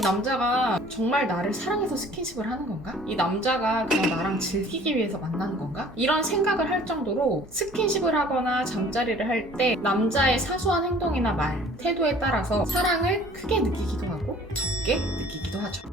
이 남자가 정말 나를 사랑해서 스킨십을 하는 건가? 이 남자가 그냥 나랑 즐기기 위해서 만나는 건가? 이런 생각을 할 정도로 스킨십을 하거나 잠자리를 할 때 남자의 사소한 행동이나 말, 태도에 따라서 사랑을 크게 느끼기도 하고 적게 느끼기도 하죠.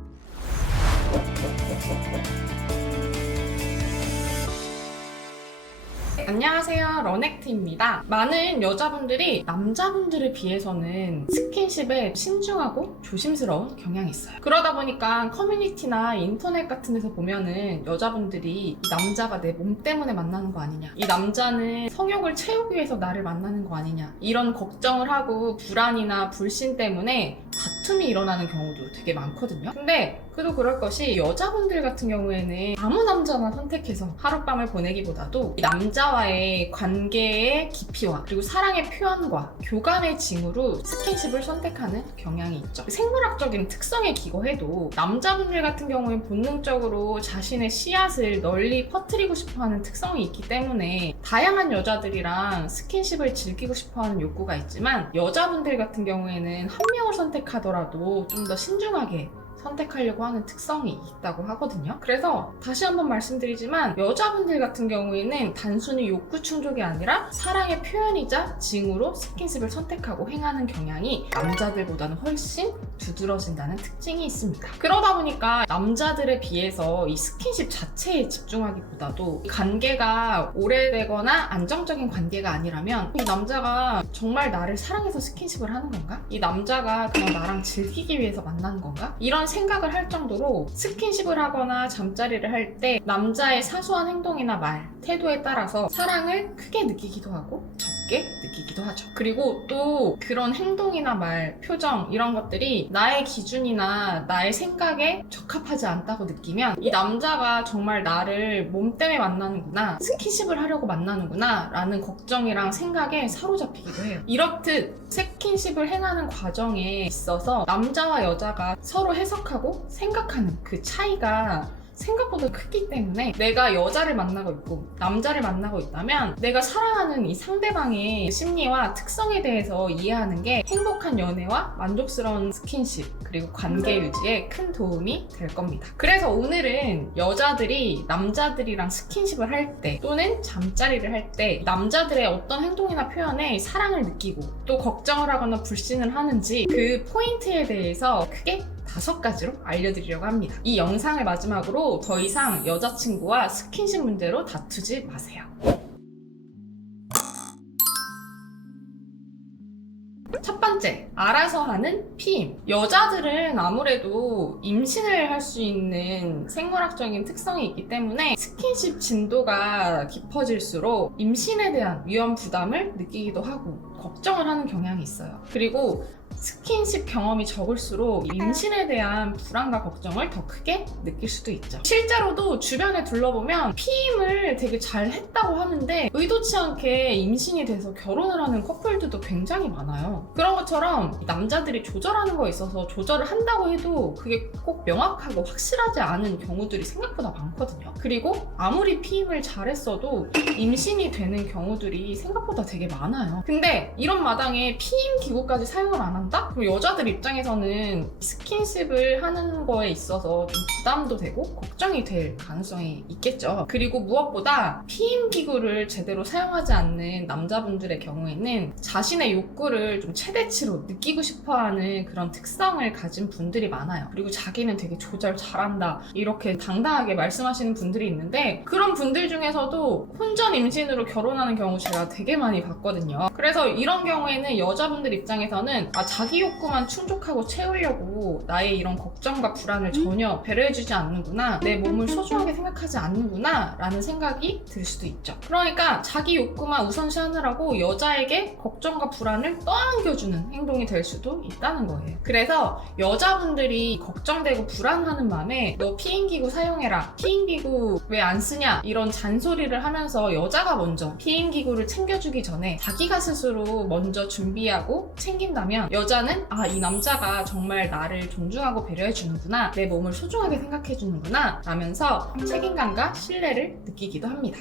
안녕하세요, 런액트입니다. 많은 여자분들이 남자분들에 비해서는 스킨십에 신중하고 조심스러운 경향이 있어요. 그러다 보니까 커뮤니티나 인터넷 같은 데서 보면은 여자분들이 이 남자가 내 몸 때문에 만나는 거 아니냐, 이 남자는 성욕을 채우기 위해서 나를 만나는 거 아니냐, 이런 걱정을 하고 불안이나 불신 때문에 다툼이 일어나는 경우도 되게 많거든요. 근데 그도 그럴 것이 여자분들 같은 경우에는 아무 남자나 선택해서 하룻밤을 보내기보다도 이 남자와의 관계의 깊이와 그리고 사랑의 표현과 교감의 징후로 스킨십을 선택하는 경향이 있죠. 생물학적인 특성에 기거해도 남자분들 같은 경우엔 본능적으로 자신의 씨앗을 널리 퍼뜨리고 싶어하는 특성이 있기 때문에 다양한 여자들이랑 스킨십을 즐기고 싶어하는 욕구가 있지만, 여자분들 같은 경우에는 한 명을 선택하더라도 좀 더 신중하게 선택하려고 하는 특성이 있다고 하거든요. 그래서 다시 한번 말씀드리지만, 여자분들 같은 경우에는 단순히 욕구 충족이 아니라 사랑의 표현이자 징후로 스킨십을 선택하고 행하는 경향이 남자들보다는 훨씬 두드러진다는 특징이 있습니다. 그러다 보니까 남자들에 비해서 이 스킨십 자체에 집중하기보다도 관계가 오래되거나 안정적인 관계가 아니라면 이 남자가 정말 나를 사랑해서 스킨십을 하는 건가? 이 남자가 그냥 나랑 즐기기 위해서 만나는 건가? 이런 생각을 할 정도로 스킨십을 하거나 잠자리를 할 때 남자의 사소한 행동이나 말, 태도에 따라서 사랑을 크게 느끼기도 하고 적게 느끼기도 하죠. 그리고 또 그런 행동이나 말, 표정 이런 것들이 나의 기준이나 나의 생각에 적합하지 않다고 느끼면 이 남자가 정말 나를 몸 때문에 만나는구나, 스킨십을 하려고 만나는구나 라는 걱정이랑 생각에 사로잡히기도 해요. 이렇듯 스킨십을 행하는 과정에 있어서 남자와 여자가 서로 해석하고 생각하는 그 차이가 생각보다 크기 때문에 내가 여자를 만나고 있고 남자를 만나고 있다면 내가 사랑하는 이 상대방의 심리와 특성에 대해서 이해하는 게 행복한 연애와 만족스러운 스킨십 그리고 관계 유지에 큰 도움이 될 겁니다. 그래서 오늘은 여자들이 남자들이랑 스킨십을 할 때 또는 잠자리를 할 때 남자들의 어떤 행동이나 표현에 사랑을 느끼고 또 걱정을 하거나 불신을 하는지 그 포인트에 대해서 크게 5가지로 알려드리려고 합니다. 이 영상을 마지막으로 더 이상 여자친구와 스킨십 문제로 다투지 마세요. 첫 번째, 알아서 하는 피임. 여자들은 아무래도 임신을 할 수 있는 생물학적인 특성이 있기 때문에 스킨십 진도가 깊어질수록 임신에 대한 위험 부담을 느끼기도 하고 걱정을 하는 경향이 있어요. 그리고 스킨십 경험이 적을수록 임신에 대한 불안과 걱정을 더 크게 느낄 수도 있죠. 실제로도 주변에 둘러보면 피임을 되게 잘 했다고 하는데 의도치 않게 임신이 돼서 결혼을 하는 커플들도 굉장히 많아요. 그런 것처럼 남자들이 조절하는 거에 있어서 조절을 한다고 해도 그게 꼭 명확하고 확실하지 않은 경우들이 생각보다 많거든요. 그리고 아무리 피임을 잘했어도 임신이 되는 경우들이 생각보다 되게 많아요. 근데 이런 마당에 피임 기구까지 사용을 안 한다? 그럼 여자들 입장에서는 스킨십을 하는 거에 있어서 좀 부담도 되고 걱정이 될 가능성이 있겠죠. 그리고 무엇보다 피임 기구를 제대로 사용하지 않는 남자분들의 경우에는 자신의 욕구를 좀 최대치로 느끼고 싶어하는 그런 특성을 가진 분들이 많아요. 그리고 자기는 되게 조절 잘한다 이렇게 당당하게 말씀하시는 분들이 있는데, 그런 분들 중에서도 혼전 임신으로 결혼하는 경우 제가 되게 많이 봤거든요. 그래서 이런 경우에는 여자분들 입장에서는 자기 욕구만 충족하고 채우려고 나의 이런 걱정과 불안을 전혀 배려해주지 않는구나, 내 몸을 소중하게 생각하지 않는구나 라는 생각이 들 수도 있죠. 그러니까 자기 욕구만 우선시하느라고 여자에게 걱정과 불안을 떠안겨주는 행동이 될 수도 있다는 거예요. 그래서 여자분들이 걱정되고 불안하는 마음에 너 피임기구 사용해라, 피임기구 왜 안 쓰냐 이런 잔소리를 하면서 여자가 먼저 피임기구를 챙겨주기 전에 자기가 스스로 먼저 준비하고 챙긴다면 여자는 이 남자가 정말 나를 존중하고 배려해 주는구나, 내 몸을 소중하게 생각해 주는구나 라면서 책임감과 신뢰를 느끼기도 합니다.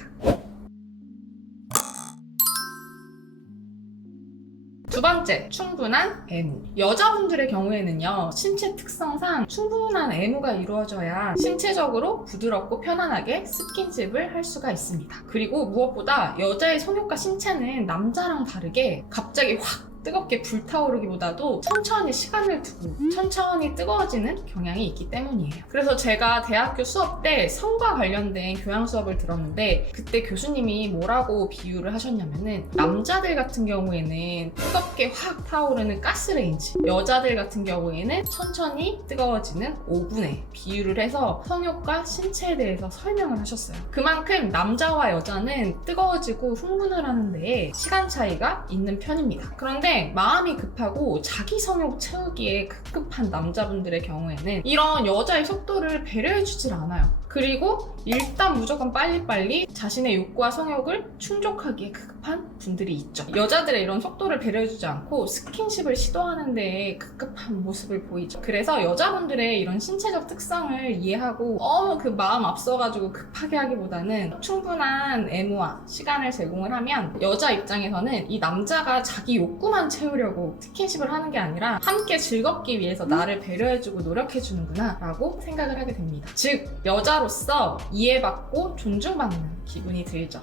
두 번째, 충분한 애무. 여자분들의 경우에는요, 신체 특성상 충분한 애무가 이루어져야 신체적으로 부드럽고 편안하게 스킨십을 할 수가 있습니다. 그리고 무엇보다 여자의 성욕과 신체는 남자랑 다르게 갑자기 확 뜨겁게 불타오르기보다도 천천히 시간을 두고 천천히 뜨거워지는 경향이 있기 때문이에요. 그래서 제가 대학교 수업 때 성과 관련된 교양 수업을 들었는데 그때 교수님이 뭐라고 비유를 하셨냐면은 남자들 같은 경우에는 뜨겁게 확 타오르는 가스레인지, 여자들 같은 경우에는 천천히 뜨거워지는 오븐에 비유를 해서 성욕과 신체에 대해서 설명을 하셨어요. 그만큼 남자와 여자는 뜨거워지고 흥분을 하는 데에 시간 차이가 있는 편입니다. 그런데 마음이 급하고 자기 성욕 채우기에 급급한 남자분들의 경우에는 이런 여자의 속도를 배려해주질 않아요. 그리고 일단 무조건 빨리빨리 자신의 욕구와 성욕을 충족하기에 급급한 분들이 있죠. 여자들의 이런 속도를 배려해주지 않고 스킨십을 시도하는 데에 급급한 모습을 보이죠. 그래서 여자분들의 이런 신체적 특성을 이해하고 너무 그 마음 앞서가지고 급하게 하기보다는 충분한 애무와 시간을 제공을 하면 여자 입장에서는 이 남자가 자기 욕구만 채우려고 스킨십을 하는 게 아니라 함께 즐겁기 위해서 나를 배려해주고 노력해주는구나 라고 생각을 하게 됩니다. 즉 여자로서 이해받고 존중받는 기분이 들죠.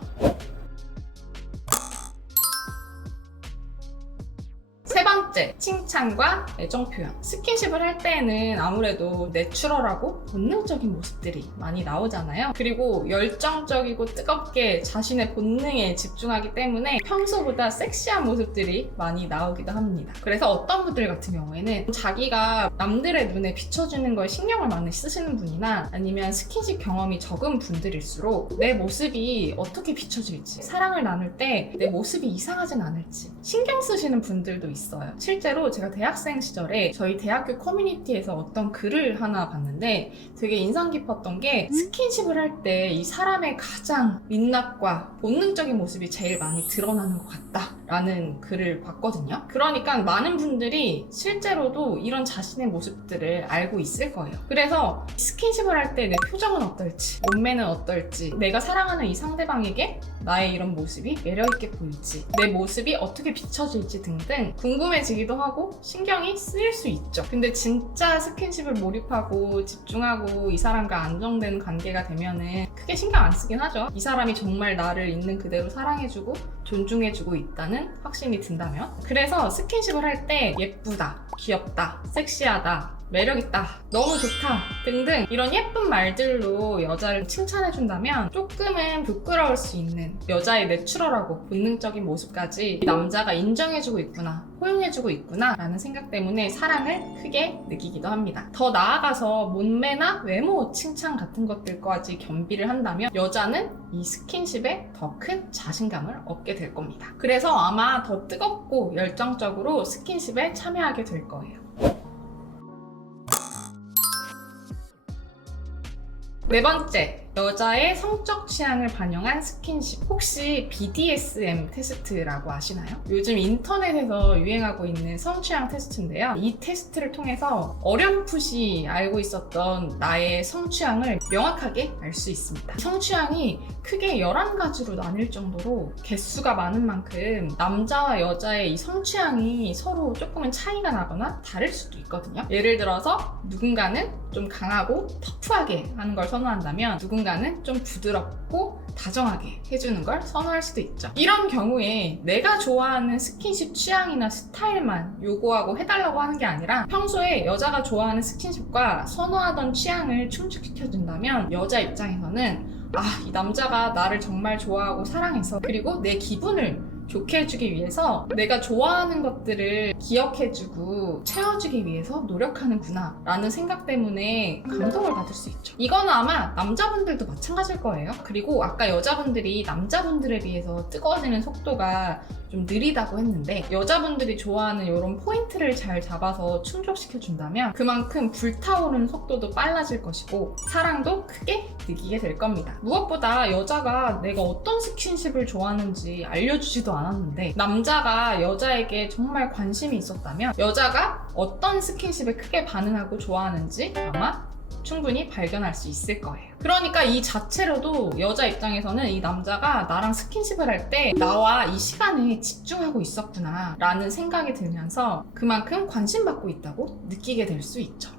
세 번째, 칭찬과 애정 표현. 스킨십을 할 때에는 아무래도 내추럴하고 본능적인 모습들이 많이 나오잖아요. 그리고 열정적이고 뜨겁게 자신의 본능에 집중하기 때문에 평소보다 섹시한 모습들이 많이 나오기도 합니다. 그래서 어떤 분들 같은 경우에는 자기가 남들의 눈에 비춰주는 거에 신경을 많이 쓰시는 분이나 아니면 스킨십 경험이 적은 분들일수록 내 모습이 어떻게 비춰질지, 사랑을 나눌 때 내 모습이 이상하진 않을지 신경 쓰시는 분들도 있어요. 실제로 제가 대학생 시절에 저희 대학교 커뮤니티에서 어떤 글을 하나 봤는데 되게 인상 깊었던 게 스킨십을 할 때 이 사람의 가장 민낯과 본능적인 모습이 제일 많이 드러나는 것 같다 라는 글을 봤거든요. 그러니까 많은 분들이 실제로도 이런 자신의 모습들을 알고 있을 거예요. 그래서 스킨십을 할 때 내 표정은 어떨지, 몸매는 어떨지, 내가 사랑하는 이 상대방에게 나의 이런 모습이 매력있게 보일지, 내 모습이 어떻게 비춰질지 등등 궁금해지기도 하고 신경이 쓰일 수 있죠. 근데 진짜 스킨십을 몰입하고 집중하고 이 사람과 안정된 관계가 되면은 크게 신경 안 쓰긴 하죠. 이 사람이 정말 나를 있는 그대로 사랑해주고 존중해주고 있다는 확신이 든다면. 그래서 스킨십을 할 때 예쁘다, 귀엽다, 섹시하다, 매력있다, 너무 좋다 등등 이런 예쁜 말들로 여자를 칭찬해준다면 조금은 부끄러울 수 있는 여자의 내추럴하고 본능적인 모습까지 남자가 인정해주고 있구나, 포용해주고 있구나 라는 생각 때문에 사랑을 크게 느끼기도 합니다. 더 나아가서 몸매나 외모 칭찬 같은 것들까지 겸비를 한다면 여자는 이 스킨십에 더 큰 자신감을 얻게 될 겁니다. 그래서 아마 더 뜨겁고 열정적으로 스킨십에 참여하게 될 거예요. 네 번째, 여자의 성적 취향을 반영한 스킨십. 혹시 BDSM 테스트라고 아시나요? 요즘 인터넷에서 유행하고 있는 성취향 테스트인데요. 이 테스트를 통해서 어렴풋이 알고 있었던 나의 성취향을 명확하게 알 수 있습니다. 성취향이 크게 11가지로 나뉠 정도로 개수가 많은 만큼 남자와 여자의 이 성취향이 서로 조금은 차이가 나거나 다를 수도 있거든요. 예를 들어서 누군가는 좀 강하고 터프하게 하는 걸 선호한다면 누군가는 좀 부드럽고 다정하게 해주는 걸 선호할 수도 있죠. 이런 경우에 내가 좋아하는 스킨십 취향이나 스타일만 요구하고 해달라고 하는 게 아니라 평소에 여자가 좋아하는 스킨십과 선호하던 취향을 충족시켜준다면 여자 입장에서는 이 남자가 나를 정말 좋아하고 사랑해서 그리고 내 기분을 좋게 해주기 위해서 내가 좋아하는 것들을 기억해주고 채워주기 위해서 노력하는구나 라는 생각 때문에 감동을 받을 수 있죠. 이거는 아마 남자분들도 마찬가지일 거예요. 그리고 아까 여자분들이 남자분들에 비해서 뜨거워지는 속도가 좀 느리다고 했는데 여자분들이 좋아하는 이런 포인트를 잘 잡아서 충족시켜준다면 그만큼 불타오르는 속도도 빨라질 것이고 사랑도 크게 느끼게 될 겁니다. 무엇보다 여자가 내가 어떤 스킨십을 좋아하는지 알려주지도 않았는데 남자가 여자에게 정말 관심이 있었다면 여자가 어떤 스킨십에 크게 반응하고 좋아하는지 아마 충분히 발견할 수 있을 거예요. 그러니까 이 자체로도 여자 입장에서는 이 남자가 나랑 스킨십을 할 때 나와 이 시간에 집중하고 있었구나 라는 생각이 들면서 그만큼 관심받고 있다고 느끼게 될 수 있죠.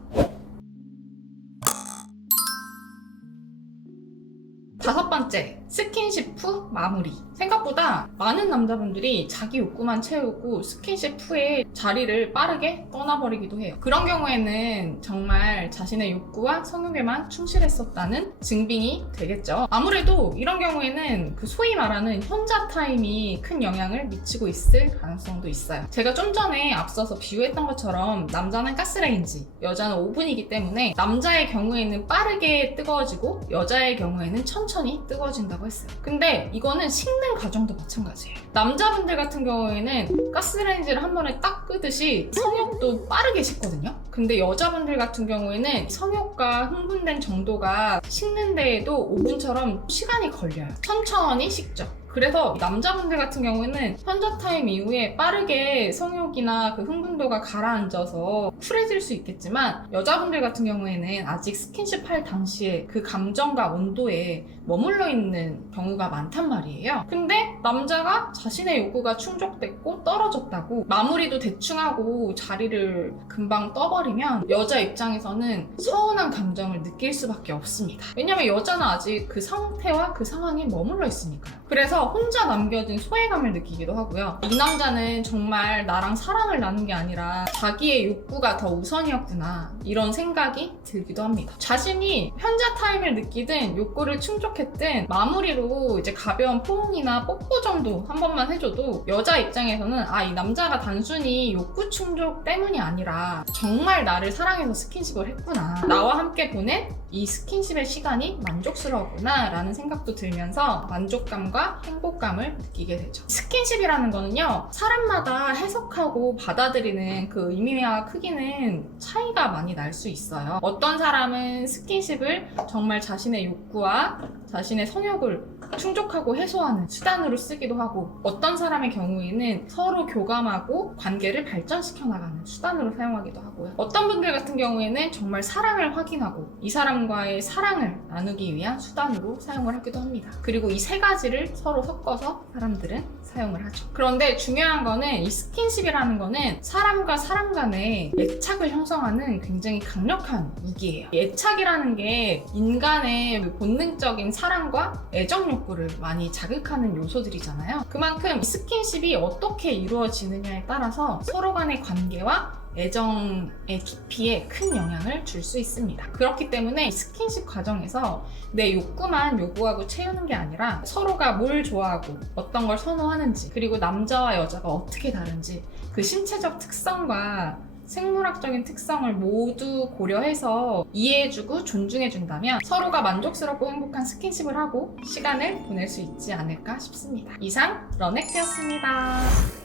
다섯 번째, 스킨십 후 마무리. 생각보다 많은 남자분들이 자기 욕구만 채우고 스킨십 후에 자리를 빠르게 떠나버리기도 해요. 그런 경우에는 정말 자신의 욕구와 성욕에만 충실했었다는 증빙이 되겠죠. 아무래도 이런 경우에는 그 소위 말하는 현자 타임이 큰 영향을 미치고 있을 가능성도 있어요. 제가 좀 전에 앞서서 비유했던 것처럼 남자는 가스레인지, 여자는 오븐이기 때문에 남자의 경우에는 빠르게 뜨거워지고 여자의 경우에는 천천히 뜨거워진다고 했어요. 근데 이거는 식는 과정도 마찬가지예요. 남자분들 같은 경우에는 가스레인지를 한 번에 딱 끄듯이 성욕도 빠르게 식거든요. 근데 여자분들 같은 경우에는 성욕과 흥분된 정도가 식는 데에도 5분처럼 시간이 걸려요. 천천히 식죠. 그래서 남자분들 같은 경우에는 현자 타임 이후에 빠르게 성욕이나 그 흥분도가 가라앉아서 쿨해질 수 있겠지만 여자분들 같은 경우에는 아직 스킨십 할 당시에 그 감정과 온도에 머물러 있는 경우가 많단 말이에요. 근데 남자가 자신의 요구가 충족됐고 떨어졌다고 마무리도 대충 하고 자리를 금방 떠버리면 여자 입장에서는 서운한 감정을 느낄 수밖에 없습니다. 왜냐면 여자는 아직 그 상태와 그 상황에 머물러 있으니까요. 그래서 혼자 남겨진 소외감을 느끼기도 하고요. 이 남자는 정말 나랑 사랑을 나눈 게 아니라 자기의 욕구가 더 우선이었구나 이런 생각이 들기도 합니다. 자신이 현자 타임을 느끼든 욕구를 충족했든 마무리로 이제 가벼운 포옹이나 뽀뽀 정도 한 번만 해줘도 여자 입장에서는 이 남자가 단순히 욕구 충족 때문이 아니라 정말 나를 사랑해서 스킨십을 했구나, 나와 함께 보낸 이 스킨십의 시간이 만족스러웠구나 라는 생각도 들면서 만족감과 행복감을 느끼게 되죠. 스킨십이라는 거는요, 사람마다 해석하고 받아들이는 그 의미와 크기는 차이가 많이 날 수 있어요. 어떤 사람은 스킨십을 정말 자신의 욕구와 자신의 성욕을 충족하고 해소하는 수단으로 쓰기도 하고, 어떤 사람의 경우에는 서로 교감하고 관계를 발전시켜 나가는 수단으로 사용하기도 하고요. 어떤 분들 같은 경우에는 정말 사랑을 확인하고 이 사람과의 사랑을 나누기 위한 수단으로 사용을 하기도 합니다. 그리고 이 세 가지를 서로 섞어서 사람들은 사용을 하죠. 그런데 중요한 거는 이 스킨십이라는 거는 사람과 사람 간의 애착을 형성하는 굉장히 강력한 무기예요. 애착이라는 게 인간의 본능적인 사랑과 애정 욕구를 많이 자극하는 요소들이잖아요. 그만큼 이 스킨십이 어떻게 이루어지느냐에 따라서 서로 간의 관계와 애정의 깊이에 큰 영향을 줄 수 있습니다. 그렇기 때문에 스킨십 과정에서 내 욕구만 요구하고 채우는 게 아니라 서로가 뭘 좋아하고 어떤 걸 선호하는지, 그리고 남자와 여자가 어떻게 다른지 그 신체적 특성과 생물학적인 특성을 모두 고려해서 이해해주고 존중해준다면 서로가 만족스럽고 행복한 스킨십을 하고 시간을 보낼 수 있지 않을까 싶습니다. 이상 런액트였습니다.